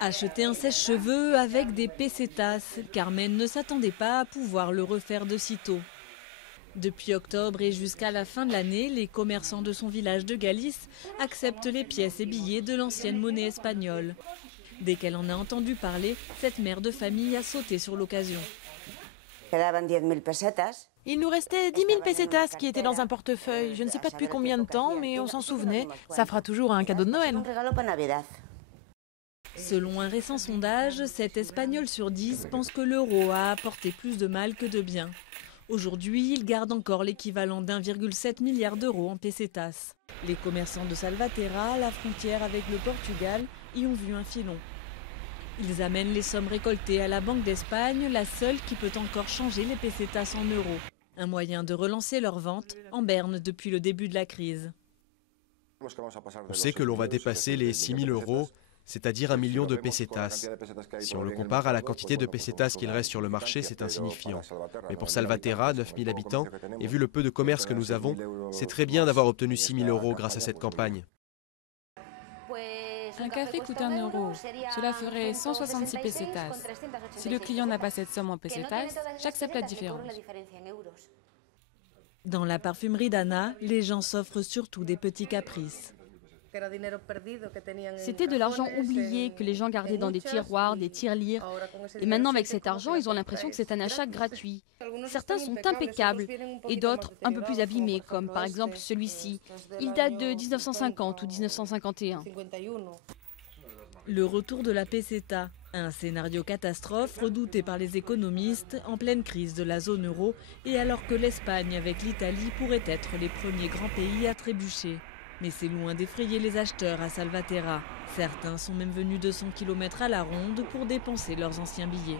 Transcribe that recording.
Acheter un sèche-cheveux avec des pesetas, Carmen ne s'attendait pas à pouvoir le refaire de sitôt. Depuis octobre et jusqu'à la fin de l'année, les commerçants de son village de Galice acceptent les pièces et billets de l'ancienne monnaie espagnole. Dès qu'elle en a entendu parler, cette mère de famille a sauté sur l'occasion. Il nous restait 10 000 pesetas qui étaient dans un portefeuille. Je ne sais pas depuis combien de temps, mais on s'en souvenait. Ça fera toujours un cadeau de Noël. Selon un récent sondage, 7 Espagnols sur 10 pensent que l'euro a apporté plus de mal que de bien. Aujourd'hui, il garde encore l'équivalent d'1,7 milliard d'euros en pesetas. Les commerçants de Salvaterra, à la frontière avec le Portugal, y ont vu un filon. Ils amènent les sommes récoltées à la Banque d'Espagne, la seule qui peut encore changer les pesetas en euros. Un moyen de relancer leur vente en berne depuis le début de la crise. On sait que l'on va dépasser les 6 000 euros, c'est-à-dire 1 million de pesetas. Si on le compare à la quantité de pesetas qu'il reste sur le marché, c'est insignifiant. Mais pour Salvaterra, 9 000 habitants, et vu le peu de commerce que nous avons, c'est très bien d'avoir obtenu 6 000 euros grâce à cette campagne. Un café coûte 1 euro. Cela ferait 166 pesetas. Si le client n'a pas cette somme en pesetas, j'accepte la différence. Dans la parfumerie d'Anna, les gens s'offrent surtout des petits caprices. C'était de l'argent oublié que les gens gardaient dans des tiroirs, des tirelires. Et maintenant, avec cet argent, ils ont l'impression que c'est un achat gratuit. Certains sont impeccables et d'autres un peu plus abîmés, comme par exemple celui-ci. Il date de 1950 ou 1951. Le retour de la peseta, un scénario catastrophe redouté par les économistes en pleine crise de la zone euro et alors que l'Espagne avec l'Italie pourraient être les premiers grands pays à trébucher. Mais c'est loin d'effrayer les acheteurs à Salvaterra. Certains sont même venus 200 km à la ronde pour dépenser leurs anciens billets.